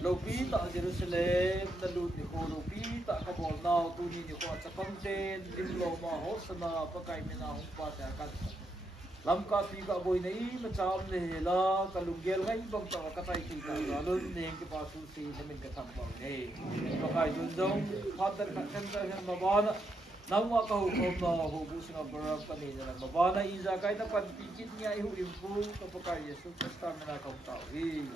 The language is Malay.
Lopi tak Jerusalem, nalut ni ko lopi tak kabol now tu ni ko sa pangten limlo ma hosna pakai mina humpa ta kan. Lamka pi ka boy nei macam le la kalunggel ngai bang ta katai ti ta alun ne ke pasu si nemin ka sambang nei. Pakai jundong father ka center hen mabana Nawa ka hukom na hubus nga barang kanina na mabana iza kahit na panpikit niya ihu impu kapag Yesus Kristo na kautawi.